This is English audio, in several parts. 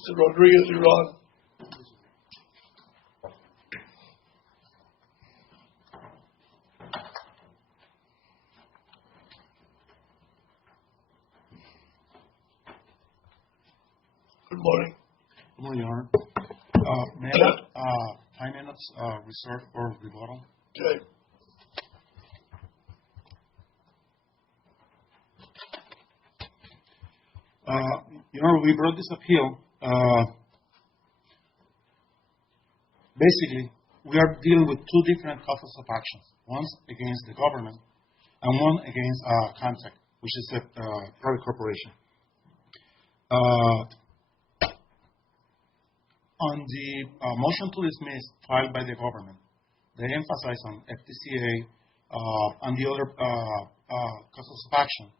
Mr. Rodriguez, you're on. Good morning. Good morning, Your Honor. May I have 5 minutes reserved for rebuttal? Okay. Your Honor, we brought this appeal. Basically, we are dealing with two different causes of actions. One against the government and one against Contact, which is a private corporation. On the motion to dismiss filed by the government, they emphasize on FTCA and the other causes of action.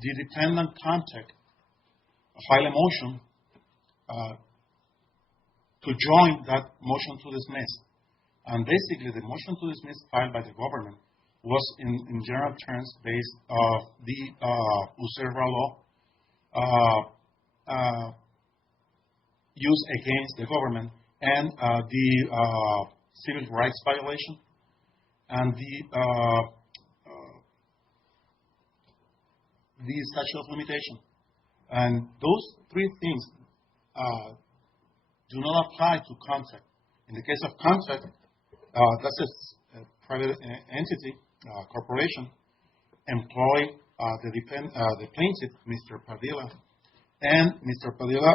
The defendant Contact filed a motion to join that motion to dismiss. And basically, the motion to dismiss filed by the government was, in general terms, based on the USERRA law used against the government and the civil rights violation and the statute of limitation. And those three things do not apply to Contact. In the case of Contact, that's a private entity, corporation, employ the plaintiff, Mr. Padilla, and Mr. Padilla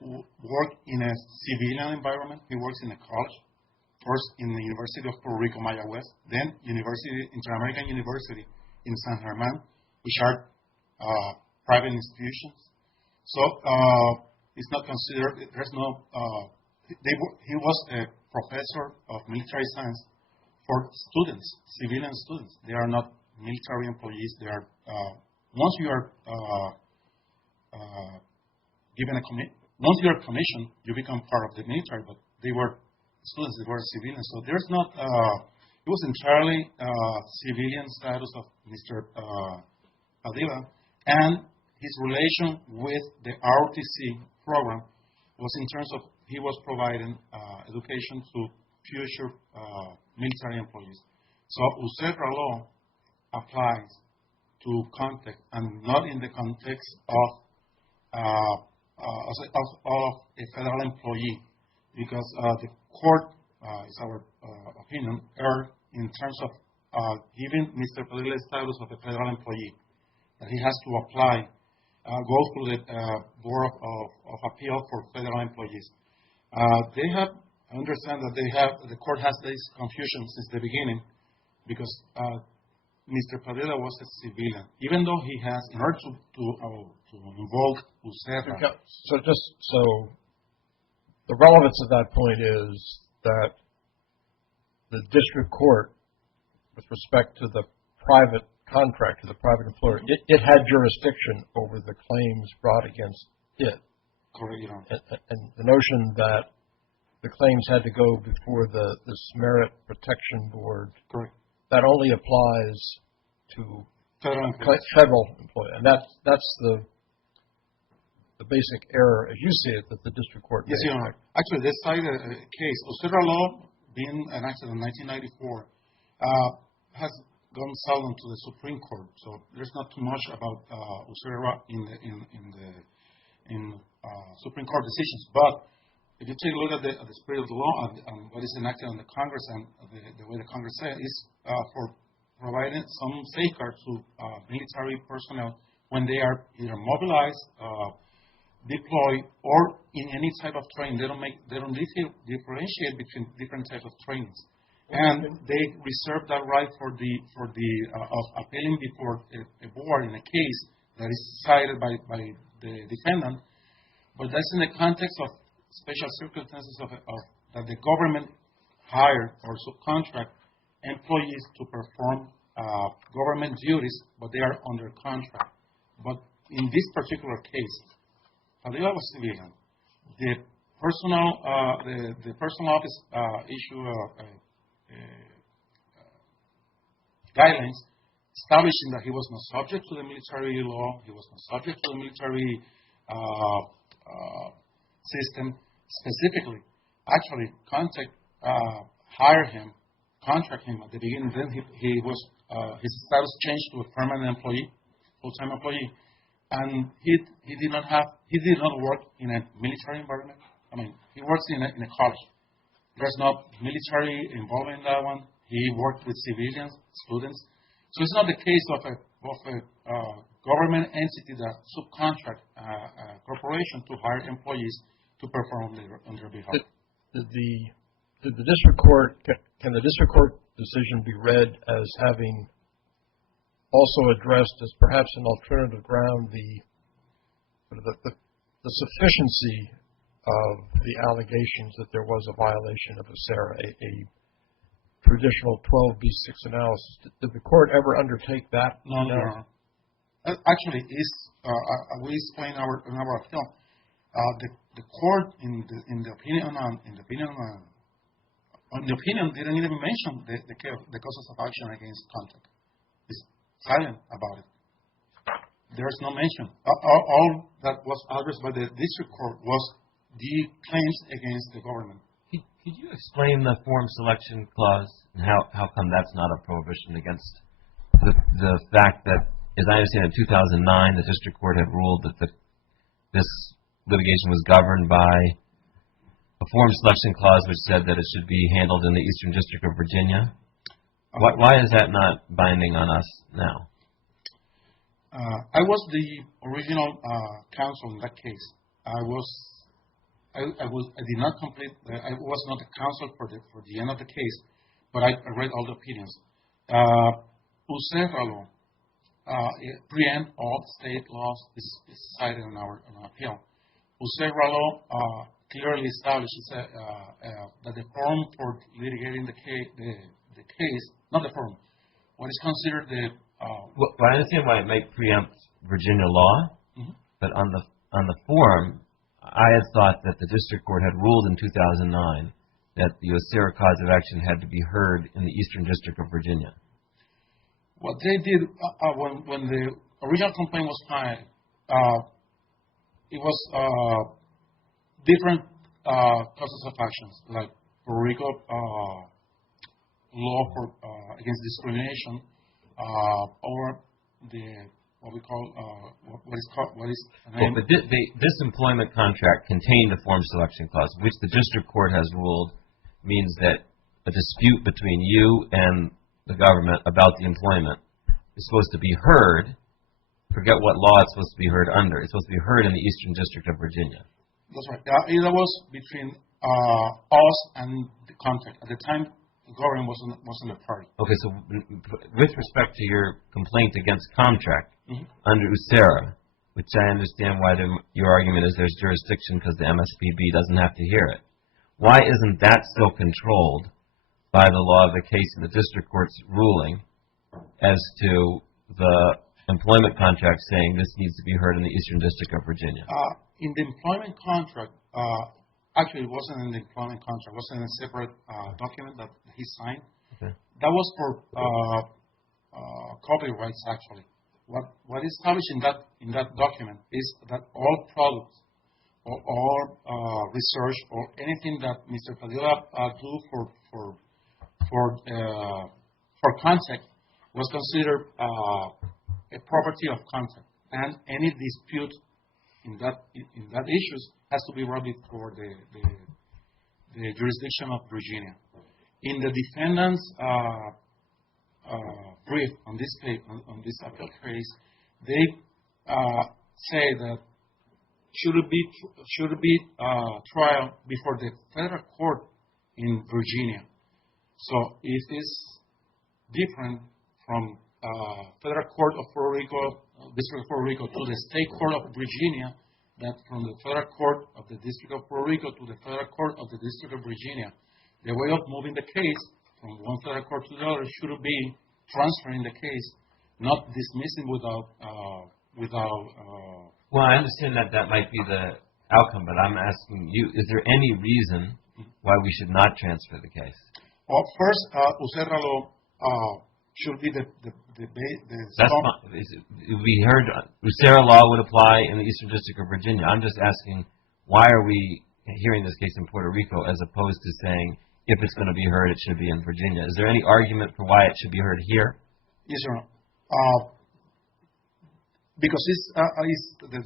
worked in a civilian environment. He works in a college, first in the University of Puerto Rico, Maya West, then Inter-American University in San Germán, which are private institutions. So it's not considered, there's no, he was a professor of military science for students, civilian students. They are not military employees. They are, once you are given a once you are commissioned, you become part of the military, but they were students, they were civilians. So there's not, it was entirely civilian status of Mr. Padilla, and his relation with the ROTC program was in terms of he was providing education to future military employees. So USERRA law applies to Contact and not in the context of a federal employee, because the court, is our opinion, erred in terms of giving Mr. Padilla status of a federal employee, that he has to apply, go through the Board of Appeal for federal employees. They have, I understand that the court has this confusion since the beginning, because Mr. Padilla was a civilian, even though he has, in order to invoke USERRA. So the relevance of that point is that the district court, with respect to the private contractor, the private employer, it had jurisdiction over the claims brought against it. Correct. And the notion that the claims had to go before this Merit Protection Board, correct, that only applies to federal employees. And that's the basic error, as you see it, that the district court made. Yes, Your Honor. Actually, this side case, USERRA law, being enacted in 1994, has gone seldom to the Supreme Court. So there's not too much about USERRA in Supreme Court decisions. But if you take a look at the spirit of the law and what is enacted in the Congress and the way the Congress said is for providing some safeguards to military personnel when they are either mobilized, deployed, or in any type of training. They don't differentiate between different types of trainings, and they reserve that right for of appealing before a board in a case that is decided by the defendant. But that's in the context of special circumstances that the government hired or subcontract employees to perform government duties, but they are under contract. But in this particular case, Padilla was civilian. The personal office issue guidelines establishing that he was not subject to the military law, he was not subject to the military system specifically. Actually, hired him, contract him at the beginning. Then he was his status changed to a permanent employee, full-time employee, and he did not work in a military environment. I mean, he works in a college. There's no military involved in that one. He worked with civilians, students. So it's not the case of a government entity that subcontract a corporation to hire employees to perform on their behalf. Did the district court, can the district court decision be read as having also addressed as perhaps an alternative ground the sufficiency of the allegations that there was a violation of USERRA, a traditional 12b6 analysis? Did the court ever undertake that? No, no. Actually, we explain in our appeal. The court, in the opinion, didn't even mention the causes of action against contract. It's silent about it. There's no mention. All that was addressed by the district court was the claims against the government. Could you explain the form selection clause and how come that's not a prohibition against the fact that, as I understand, in 2009 the district court had ruled that this litigation was governed by a form selection clause which said that it should be handled in the Eastern District of Virginia? Why is that not binding on us now? I was the original counsel in that case. I did not complete. I was not the counsel for the end of the case, but I read all the opinions. USERRA law preempt all state laws is cited in our appeal. USERRA law clearly establishes that the form for litigating the case, not the form, what is considered the. Well, I understand why it might preempt Virginia law, but on the form, I had thought that the district court had ruled in 2009 that the USERRA cause of action had to be heard in the Eastern District of Virginia. What they did when the original complaint was filed, it was different causes of actions, like Puerto Rico law for against discrimination, or the what we call what is the name? But this employment contract contained a form selection clause, which the district court has ruled means that a dispute between you and the government about the employment is supposed to be heard. Forget what law it's supposed to be heard under. It's supposed to be heard in the Eastern District of Virginia. That's right. It was between us and the contract. At the time, the government wasn't a party. Okay, so with respect to your complaint against contract under USERRA, which I understand why your argument is there's jurisdiction because the MSPB doesn't have to hear it, why isn't that still controlled by the law of the case in the district court's ruling as to the employment contract saying this needs to be heard in the Eastern District of Virginia? In the employment contract, actually it wasn't in the employment contract, it was in a separate document that he signed. Okay. That was for copyrights, actually. What is established in that document is that all products or all research or anything that Mr. Padilla do for contact was considered a property of contact, and any dispute in that issues has to be brought before the jurisdiction of Virginia. In the defendant's brief on this appeal case, they say that should it be trial before the federal court in Virginia. So if it's different from federal court of Puerto Rico, District of Puerto Rico, to the state court of Virginia, that from the federal court of the District of Puerto Rico to the federal court of the District of Virginia, the way of moving the case from one federal court to the other should be transferring the case, not dismissing without. Well, I understand that might be the outcome, but I'm asking you: is there any reason why we should not transfer the case? Well, first, USERRA law should be the That's fine. We heard USERRA law would apply in the Eastern District of Virginia. I'm just asking why are we hearing this case in Puerto Rico as opposed to saying if it's going to be heard, it should be in Virginia? Is there any argument for why it should be heard here? Yes, Your Honor. Because the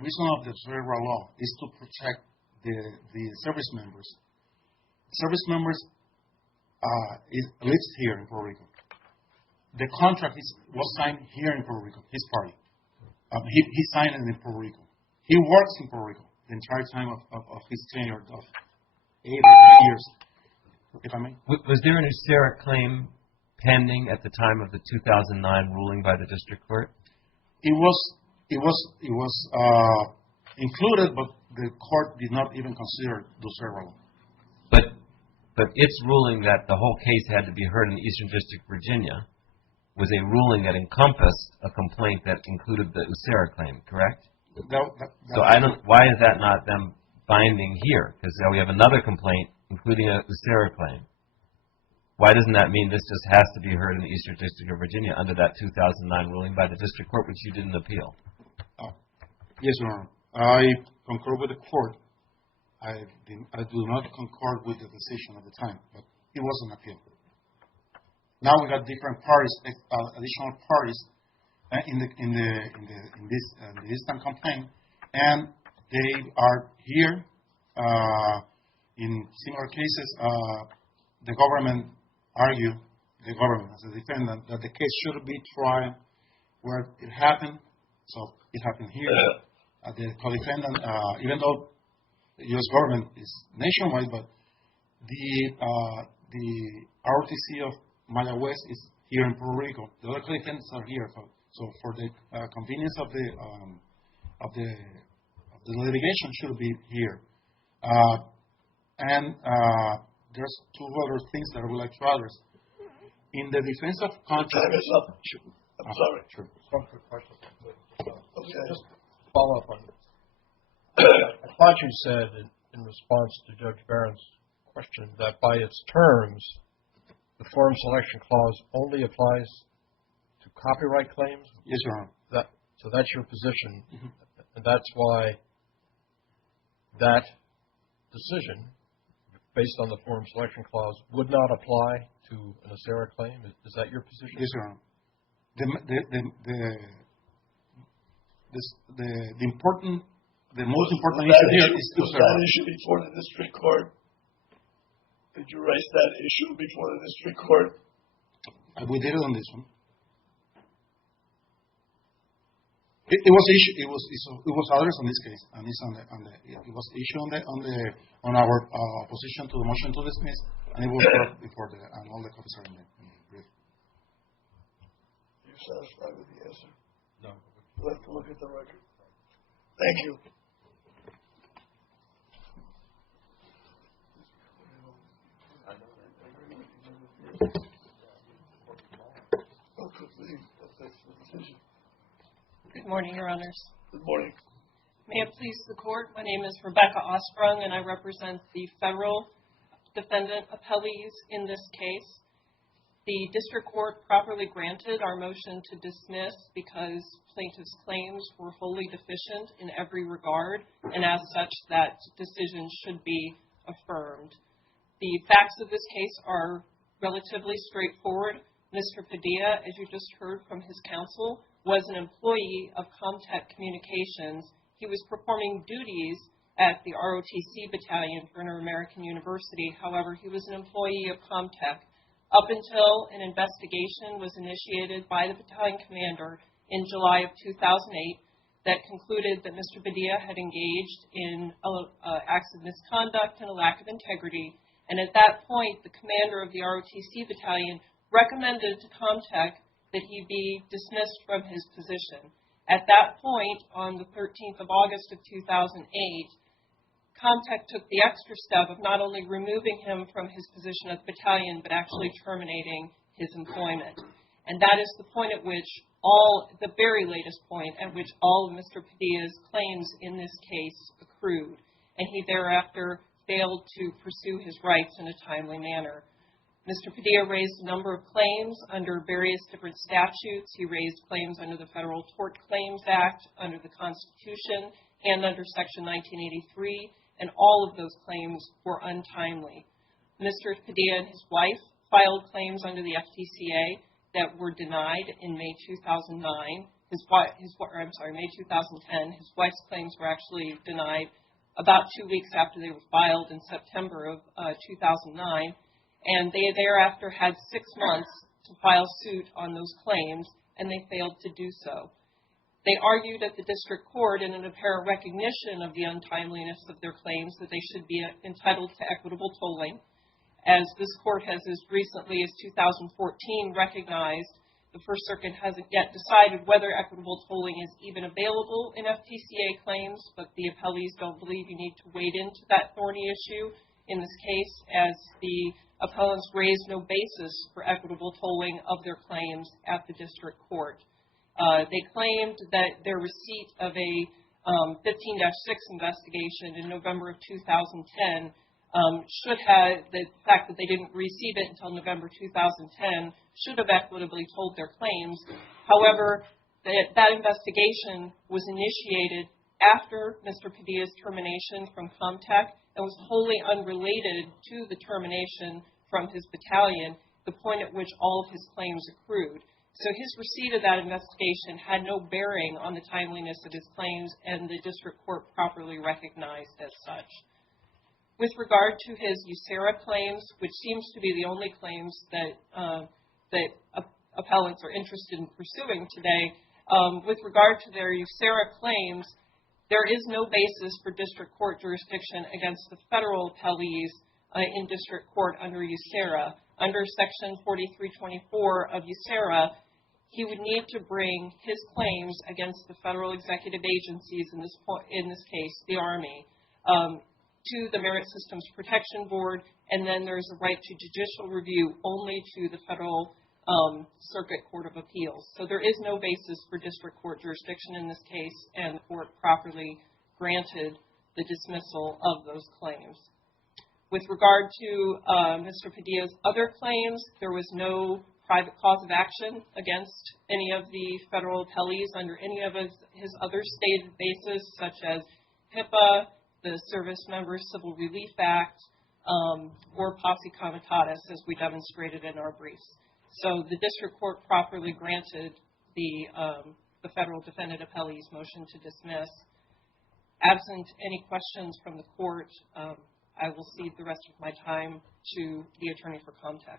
reason of the federal law is to protect the service members. Service members lives here in Puerto Rico. The contract was signed here in Puerto Rico. His party. He signed it in Puerto Rico. He works in Puerto Rico the entire time of his tenure of 8 or 10 years. If I may. Was there an USERRA claim pending at the time of the 2009 ruling by the district court? It was included, but the court did not even consider the USERRA law. But its ruling that the whole case had to be heard in the Eastern District of Virginia was a ruling that encompassed a complaint that included the USERRA claim, correct? So why is that not them binding here? Because now we have another complaint including a USERRA claim. Why doesn't that mean this just has to be heard in the Eastern District of Virginia under that 2009 ruling by the district court, which you didn't appeal? Yes, Your Honor. I concur with the court. I do not concur with the decision at the time, but it was an appeal. Now we got different parties, additional parties in this instant complaint, and they are here. In similar cases, the government argued, the government as a defendant, that the case should be tried where it happened. So it happened here. The co-defendant, even though the U.S. government is nationwide, but the ROTC of Mayagüez is here in Puerto Rico. The other co-defendants are here. So for the convenience of the litigation, should be here. And there's two other things that I would like to address. In the defense of contract... Time is up. I'm sorry. Sure. One quick question. Okay. Just follow up on it. I thought you said in response to Judge Barron's question that by its terms, the forum selection clause only applies to copyright claims? Yes, Your Honor. So that's your position, Mm-hmm. and that's why that decision, based on the forum selection clause, would not apply to an USERRA claim? Is that your position? Yes, Your Honor. The most important issue here is to was that issue before the district court? Did you raise that issue before the district court? We did it on this one. It was issue. It was addressed on this case, and it's it was issued on our opposition to the motion to dismiss, and it was brought before and all the copies are in the brief. Are you satisfied with the answer? No. We'll have to look at the record. Thank you. Good morning, Your Honors. Good morning. May it please the Court, my name is Rebecca Osprung, and I represent the federal defendant appellees in this case. The district court properly granted our motion to dismiss because plaintiff's claims were wholly deficient in every regard, and as such, that decision should be affirmed. The facts of this case are relatively straightforward. Mr. Padilla, as you just heard from his counsel, was an employee of Comtech Communications. He was performing duties at the ROTC battalion for Inter-American University. However, he was an employee of Comtech up until an investigation was initiated by the battalion commander in July of 2008 that concluded that Mr. Padilla had engaged in acts of misconduct and a lack of integrity. And at that point, the commander of the ROTC battalion recommended to Comtech that he be dismissed from his position. At that point, on the 13th of August of 2008, Comtech took the extra step of not only removing him from his position at the battalion, but actually terminating his employment. And that is the point at which the very latest point at which all of Mr. Padilla's claims in this case accrued. And he thereafter failed to pursue his rights in a timely manner. Mr. Padilla raised a number of claims under various different statutes. He raised claims under the Federal Tort Claims Act, under the Constitution, and under Section 1983, and all of those claims were untimely. Mr. Padilla and his wife filed claims under the FTCA that were denied in May 2009. May 2010. His wife's claims were actually denied about 2 weeks after they were filed in September of 2009, and they thereafter had 6 months to file suit on those claims, and they failed to do so. They argued at the district court in an apparent recognition of the untimeliness of their claims that they should be entitled to equitable tolling. As this court has as recently as 2014 recognized, the First Circuit hasn't yet decided whether equitable tolling is even available in FTCA claims, but the appellees don't believe you need to wade into that thorny issue in this case, as the appellants raised no basis for equitable tolling of their claims at the district court. They claimed that their receipt of a 15-6 investigation in November of 2010 should have, the fact that they didn't receive it until November 2010 should have equitably told their claims. However, that investigation was initiated after Mr. Padilla's termination from Comtech and was wholly unrelated to the termination from his battalion, the point at which all of his claims accrued. So his receipt of that investigation had no bearing on the timeliness of his claims, and the district court properly recognized as such. With regard to his USERRA claims, which seems to be the only claims that appellants are interested in pursuing today, with regard to their USERRA claims, there is no basis for district court jurisdiction against the federal appellees in district court under USERRA. Under Section 4324 of USERRA, he would need to bring his claims against the federal executive agencies, in this case, the Army, to the Merit Systems Protection Board, and then there's a right to judicial review only to the Federal Circuit Court of Appeals. So there is no basis for district court jurisdiction in this case, and the court properly granted the dismissal of those claims. With regard to Mr. Padilla's other claims, there was no private cause of action against any of the federal appellees under any of his other stated bases, such as HIPAA, the Service Members Civil Relief Act, or posse comitatus, as we demonstrated in our briefs. So the district court properly granted the federal defendant appellee's motion to dismiss. Absent any questions from the court, I will cede the rest of my time to the attorney for Comtech.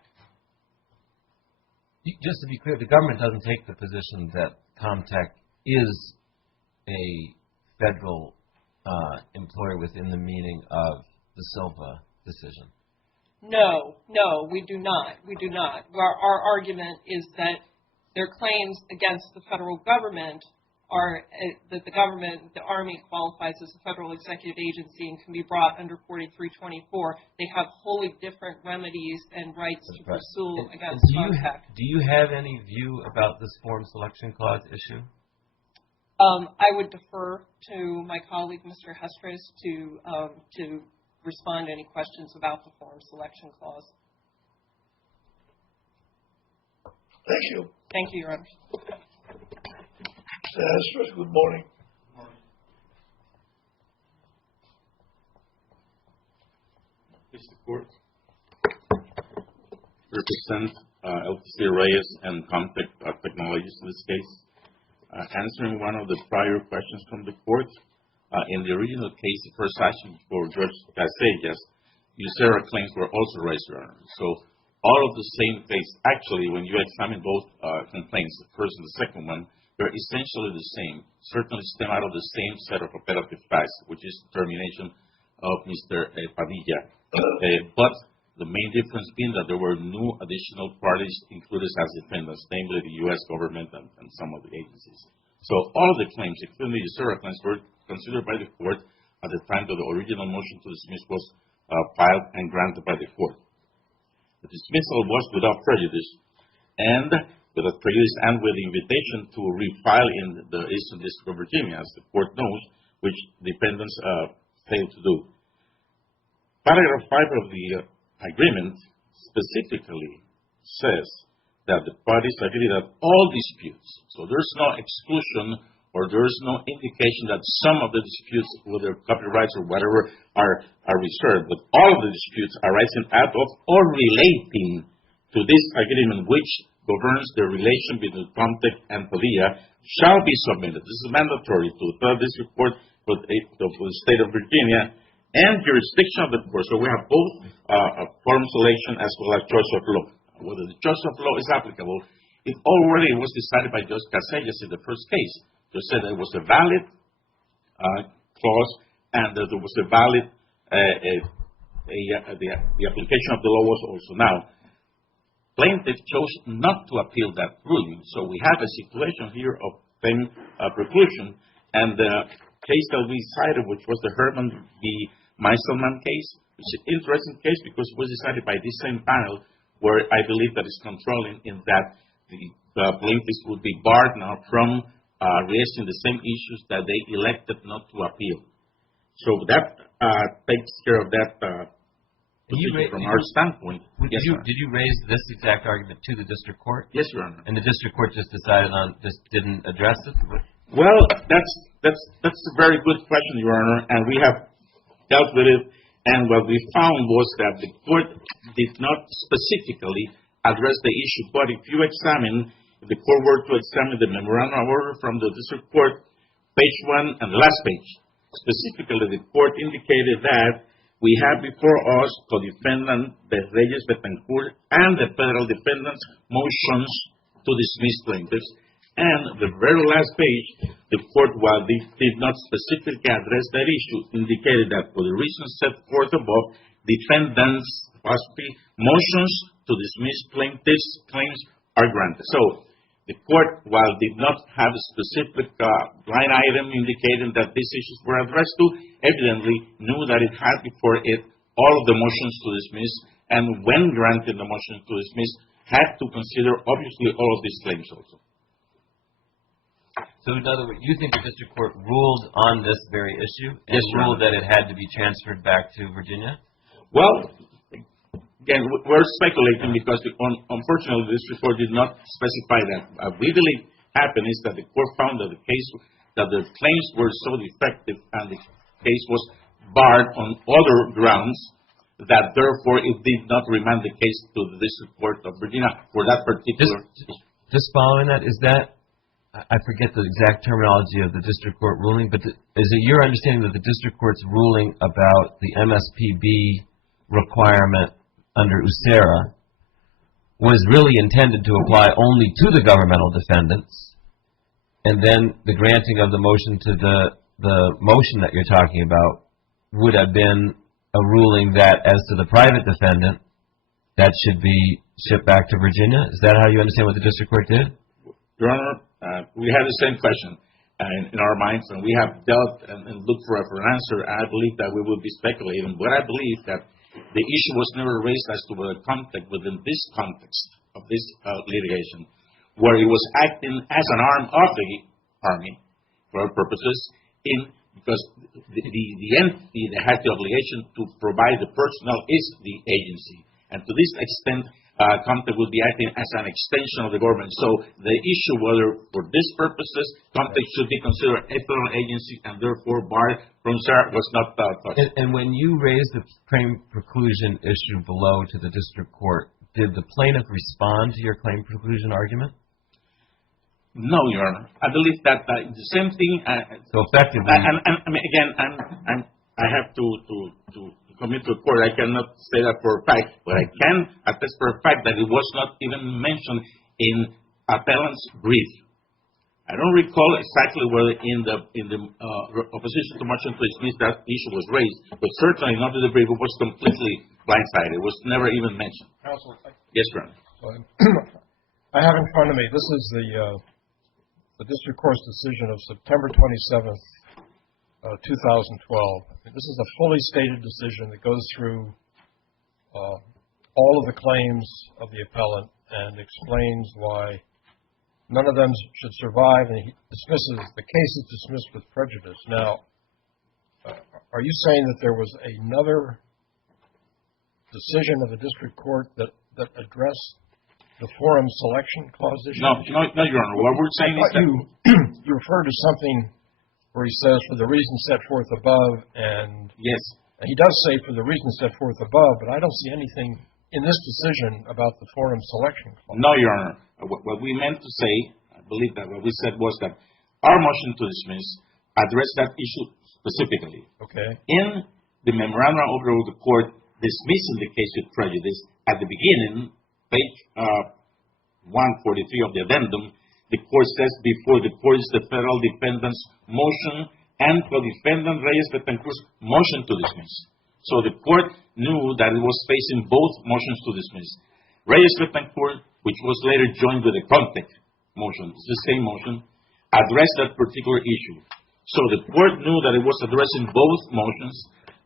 Just to be clear, the government doesn't take the position that Comtech is a federal employer within the meaning of the Silva decision. No, we do not. We do not. Our argument is that their claims against the federal government are that the government, the Army, qualifies as a federal executive agency and can be brought under 4324. They have wholly different remedies and rights to pursue against Comtech. Do you have any view about this form selection clause issue? I would defer to my colleague, Mr. Hestres, to respond to any questions about the form selection clause. Thank you. Thank you, Your Honor. Mr. Hestres, good morning. Good morning. Mr. Court. Represent Padilla-Ruiz and Comtech Technologies in this case. Answering one of the prior questions from the court, in the original case, the first action for Judge Casellas, USERRA claims were also raised, Your Honor. So all of the same case, actually, when you examine both complaints, the first and the second one, they're essentially the same, certainly stem out of the same set of operative facts, which is the termination of Mr. Padilla. But the main difference being that there were no additional parties included as defendants, namely the U.S. government and some of the agencies. So all of the claims, including the USERRA claims, were considered by the court at the time that the original motion to dismiss was filed and granted by the court. The dismissal was without prejudice, and without prejudice and with the invitation to refile in the Eastern District of Virginia, as the court knows, which defendants failed to do. Paragraph 5 of the agreement specifically says that the parties agree that all disputes, so there's no exclusion or there is no indication that some of the disputes, whether copyrights or whatever, are reserved, but all of the disputes arising out of or relating to this agreement, which governs the relation between Comtech and Padilla, shall be submitted. This is mandatory to the district court for the state of Virginia and jurisdiction of the court. So we have both forum selection as well as choice of law. Whether the choice of law is applicable, it already was decided by Judge Casellas in the first case. They said there was a valid clause and that there was a valid, the application of the law was also. Now, plaintiff chose not to appeal that ruling, so we have a situation here of claim preclusion, and the case that we cited, which was the Herman v. Meiselman case, which is an interesting case because it was decided by this same panel, where I believe that is controlling in that the plaintiffs would be barred now from raising the same issues that they elected not to appeal. So that takes care of that position from our standpoint. Did you raise this exact argument to the district court? Yes, Your Honor. And the district court just decided just didn't address it? Well, that's a very good question, Your Honor, and we have dealt with it. And what we found was that the court did not specifically address the issue. But if you examine, if the court were to examine the memorandum of order from the district court, page 1 and the last page, specifically the court indicated that we have before us co-defendant the Reyes Betancourt and the federal defendants' motions to dismiss plaintiffs. And the very last page, the court, while they did not specifically address that issue, indicated that for the reasons set forth above, defendants' motions to dismiss plaintiffs' claims are granted. So the court, while did not have a specific line item indicating that these issues were addressed to, evidently knew that it had before it all of the motions to dismiss, and when granting the motions to dismiss, had to consider obviously all of these claims also. So in other words, you think the district court ruled on this very issue and ruled that it had to be transferred back to Virginia? Well, again, we're speculating because unfortunately the district court did not specify that. What we believe happened is that the court found that the claims were so defective and the case was barred on other grounds that therefore it did not remand the case to the district court of Virginia for that particular. Just following that, is that, I forget the exact terminology of the district court ruling, but is it your understanding that the district court's ruling about the MSPB requirement under USERRA was really intended to apply only to the governmental defendants, and then the granting of the motion to the motion that you're talking about would have been a ruling that as to the private defendant, that should be shipped back to Virginia? Is that how you understand what the district court did? Your Honor, we had the same question in our minds, and we have dealt and looked for an answer. I believe that we will be speculating, but I believe that the issue was never raised as to the context within this context of this litigation, where it was acting as an arm of the Army for our purposes, because the entity that had the obligation to provide the personnel is the agency, and to this extent, Comtech would be acting as an extension of the government. So the issue whether for these purposes Comtech should be considered a federal agency and therefore barred from SAR was not touched. And when you raised the claim preclusion issue below to the district court, did the plaintiff respond to your claim preclusion argument? No, Your Honor. I believe that the same thing. So effectively, I mean, again, I have to commit to a court. I cannot say that for a fact, but I can attest for a fact that it was not even mentioned in appellant's brief. I don't recall exactly whether in the opposition to motion to dismiss that issue was raised, but certainly not in the brief. It was completely blindsided. It was never even mentioned. Counsel, yes, Your Honor. I have in front of me, this is the district court's decision of September 27th, 2012. This is a fully stated decision that goes through all of the claims of the appellant and explains why none of them should survive, and he dismisses, the case is dismissed with prejudice. Now, are you saying that there was another decision of the district court that addressed the forum selection clause issue? No, Your Honor. What we're saying is that you refer to something where he says, for the reasons set forth above, and Yes. he does say for the reasons set forth above, but I don't see anything in this decision about the forum selection clause. No, Your Honor. What we meant to say, I believe that what we said was that our motion to dismiss addressed that issue specifically. Okay. In the memorandum of the court dismissing the case with prejudice, at the beginning, page 143 of the addendum, the court says before the court is the federal defendant's motion and for defendant Reyes Betancourt's motion to dismiss. So the court knew that it was facing both motions to dismiss. Reyes Betancourt, which was later joined with the contact motion, it's the same motion, addressed that particular issue. So the court knew that it was addressing both motions,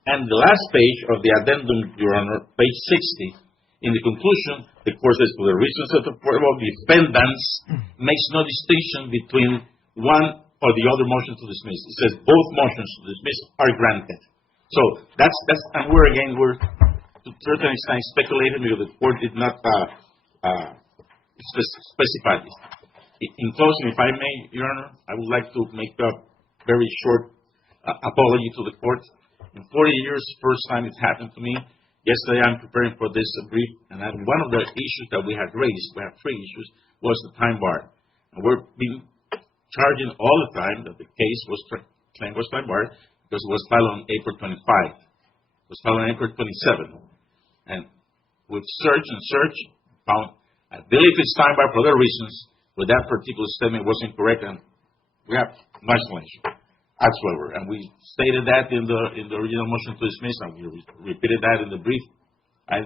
and the last page of the addendum, Your Honor, page 60, in the conclusion, the court says, for the reasons that the defendants makes no distinction between one or the other motion to dismiss. It says both motions to dismiss are granted. So that's and we're to a certain extent speculating because the court did not specify this. In closing, if I may, Your Honor, I would like to make a very short apology to the court. In 40 years, first time it happened to me. Yesterday, I'm preparing for this brief, and one of the issues that we had raised, we have three issues, was the time bar. And we're being charging all the time that the case was claimed was time barred because it was filed on April 25. It was filed on April 27. And we've searched, found, I believe it's time barred for other reasons, but that particular statement was incorrect, and we have no explanation whatsoever. And we stated that in the original motion to dismiss, and we repeated that in the brief. I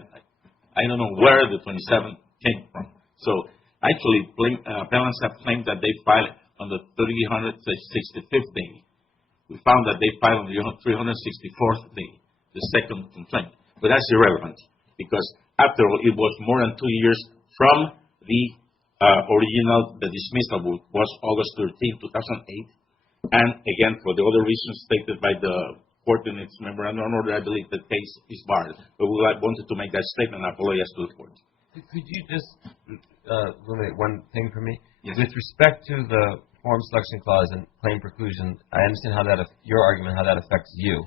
don't know where the 27 came from. So actually, appellants have claimed that they filed on the 365th day. We found that they filed on the 364th day, the second complaint. But that's irrelevant because, after all, it was more than 2 years from the the dismissal was August 13, 2008. And again, for the other reasons stated by the court in its memorandum of order, I believe the case is barred. But we wanted to make that statement and apologize to the court. Could you just limit one thing for me? Yes. With respect to the forum selection clause and claim preclusion, I understand how your argument, how that affects you.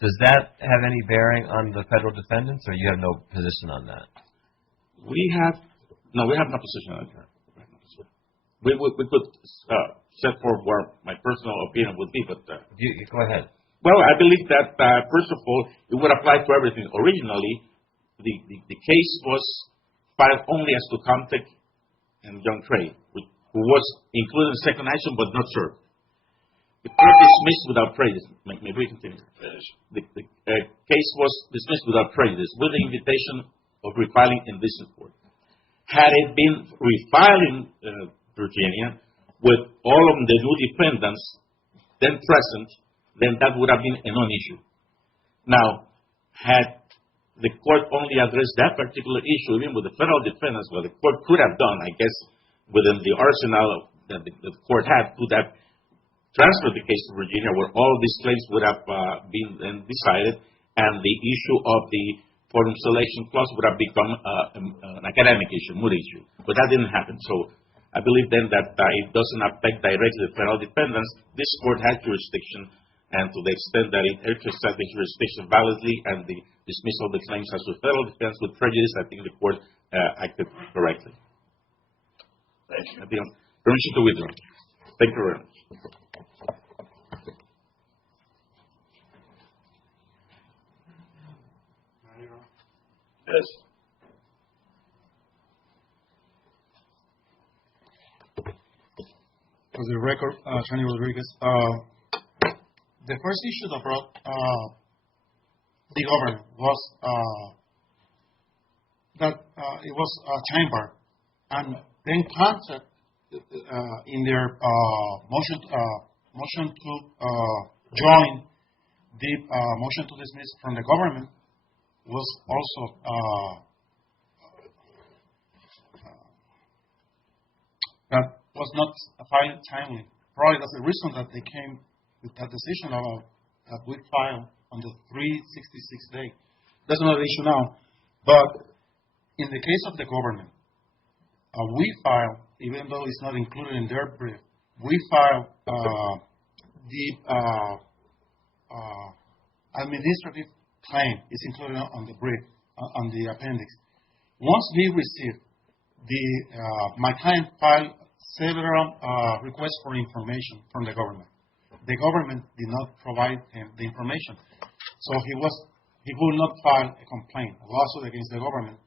Does that have any bearing on the federal defendants, or you have no position on that? We have no position on that. We could set forth what my personal opinion would be, but You go ahead. well, I believe that first of all, it would apply to everything. Originally, the case was filed only as to Comtech and John Trey, who was included in the second action but not served. The court dismissed without prejudice. May we continue? The case was dismissed without prejudice with the invitation of refiling in this court. Had it been refiling Virginia with all of the new defendants then present, then that would have been a non-issue. Now, had the court only addressed that particular issue, even with the federal defendants, what the court could have done, I guess, within the arsenal that the court had, could have transferred the case to Virginia, where all these claims would have been then decided, and the issue of the forum selection clause would have become an academic issue, moot issue. But that didn't happen. So I believe then that it doesn't affect directly the federal defendants. This court has jurisdiction, and to the extent that it exercises the jurisdiction validly and the dismissal of the claims as to federal defense with prejudice, I think the court acted correctly. Thank you. I think permission to withdraw. Thank you very much. Yes. For the record, Attorney Rodriguez, the first issue that brought the government was that it was time bar, and then concept in their motion to join the motion to dismiss from the government was also that was not filed timely. Probably that's the reason that they came with that decision about that we file on the 366th day. That's not the issue now. But in the case of the government, we file, even though it's not included in their brief, we filed the administrative claim is included on the brief, on the appendix. Once we received my client filed several requests for information from the government. The government did not provide him the information, so he would not file a complaint, a lawsuit against the government,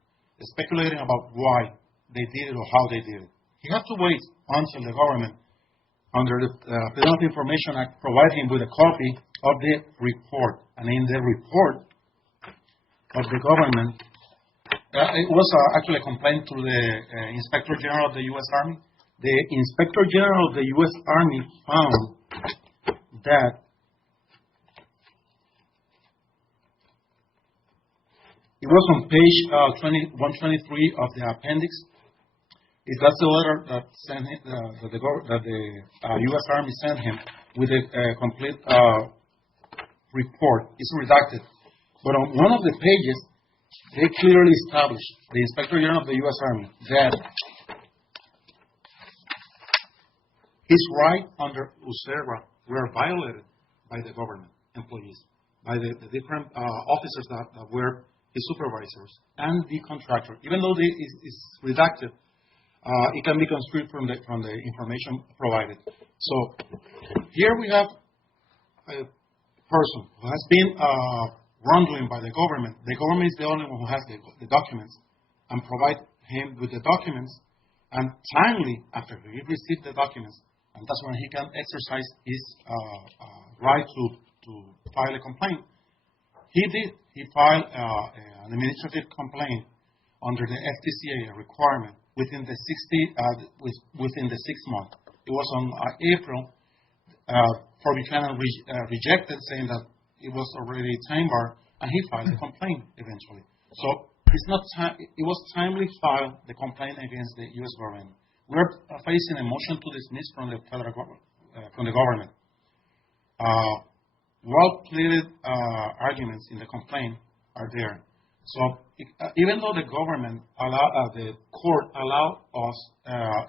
speculating about why they did it or how they did it. He had to wait until the government, under the Freedom of Information Act, provide him with a copy of the report. And in the report of the government, it was actually a complaint to the Inspector General of the U.S. Army. The Inspector General of the U.S. Army found that it was on page 123 of the appendix. That's the letter that the U.S. Army sent him with a complete report. It's redacted. But on one of the pages, they clearly established, the Inspector General of the U.S. Army, that his rights under USERRA were violated by the government employees, by the different officers that were his supervisors and the contractor. Even though it's redacted, it can be construed from the information provided. So here we have a person who has been wrongdoing by the government. The government is the only one who has the documents, and provide him with the documents, and timely after he received the documents, and that's when he can exercise his right to file a complaint. He did. He filed an administrative complaint under the FTCA requirement within the 6 months. It was on April. For Buchanan rejected, saying that it was already time barred, and he filed the complaint eventually. So it's not it was timely filed, the complaint against the U.S. government. We're facing a motion to dismiss from the federal from the government. Well-pleaded arguments in the complaint are there. So even though the government the court allowed us a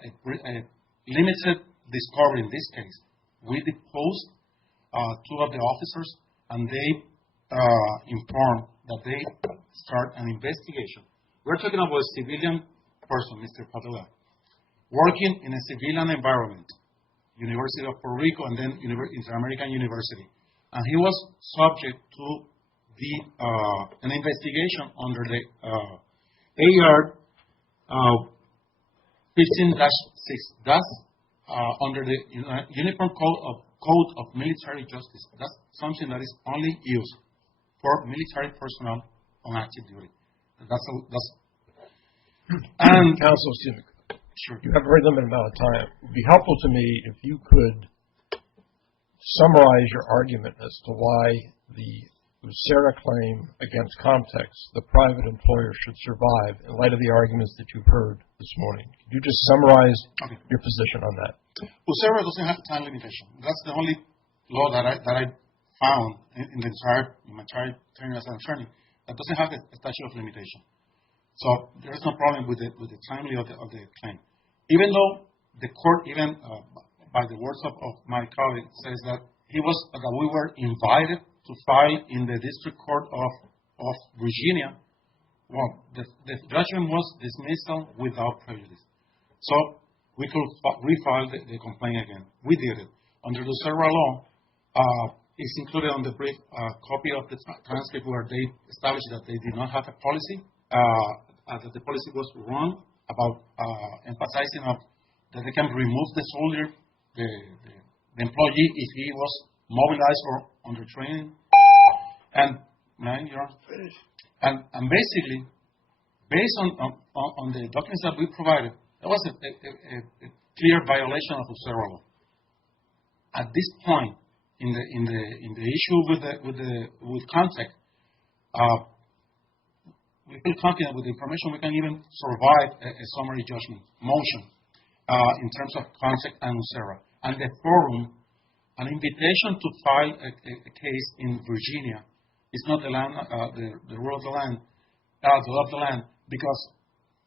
limited discovery in this case, we deposed two of the officers, and they informed that they start an investigation. We're talking about a civilian person, Mr. Padilla, working in a civilian environment, University of Puerto Rico, and then Inter-American University. And he was subject to an investigation under the AR 15-6. That's under the Uniform Code of Military Justice. That's something that is only used for military personnel on active duty. And Counsel, excuse me. Sure. You have a very limited amount of time. It would be helpful to me if you could summarize your argument as to why the USERRA claim against Context, the private employer, should survive in light of the arguments that you've heard this morning. Could you just summarize your position on that? USERRA doesn't have time limitation. That's the only law that I found in my entire tenure as an attorney that doesn't have a statute of limitation. So there is no problem with the timely of the claim. Even though the court, even by the words of my colleague, says that we were invited to file in the District Court of Virginia, well, the judgment was dismissal without prejudice. So we could refile the complaint again. We did it. Under the USERRA law, it's included on the brief copy of the transcript where they established that they did not have a policy, that the policy was wrong about emphasizing that they can remove the soldier, the employee, if he was mobilized or under training. And basically, based on the documents that we provided, there was a clear violation of USERRA law. At this point in the issue with Contact, we feel confident with the information we can even survive a summary judgment motion in terms of Contact and USERRA. And the forum, an invitation to file a case in Virginia is not the land, the rule of the land, the law of the land, because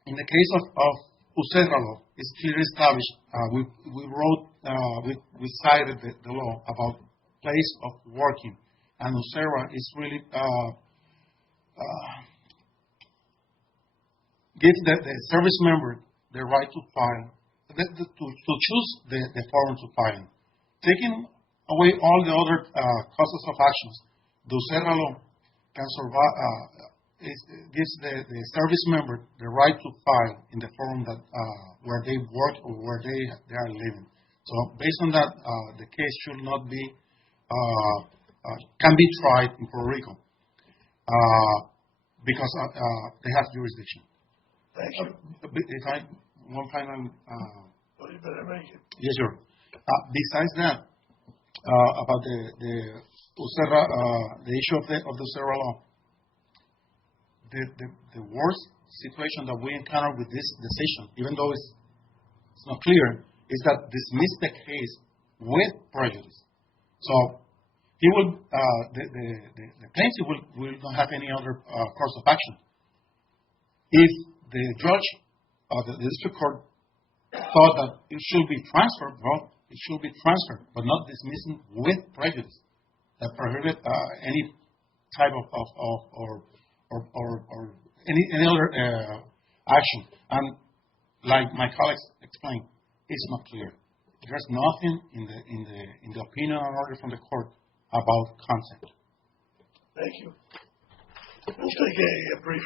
in the case of USERRA law, it's clearly established. We wrote, we cited the law about place of working, and USERRA is really gives the service member the right to file, to choose the forum to file. Taking away all the other causes of actions, the USERRA law can survive. Gives the service member the right to file in the forum that where they work or where they are living. So based on that, the case should not be can be tried in Puerto Rico because they have jurisdiction. Thank you. If I one final. Well, you better make it. Yes, sir. Besides that, about the USERRA, the issue of the USERRA law. The worst situation that we encounter with this decision, even though it's not clear, is that dismiss the case with prejudice. So he will, the plaintiff will not have any other course of action. If the judge of the district court thought that it should be transferred, well, it should be transferred, but not dismissing with prejudice that prohibit any type of or any other action. And like my colleagues explained, it's not clear. There's nothing in the opinion or order from the court about consent. Thank you. We'll take a brief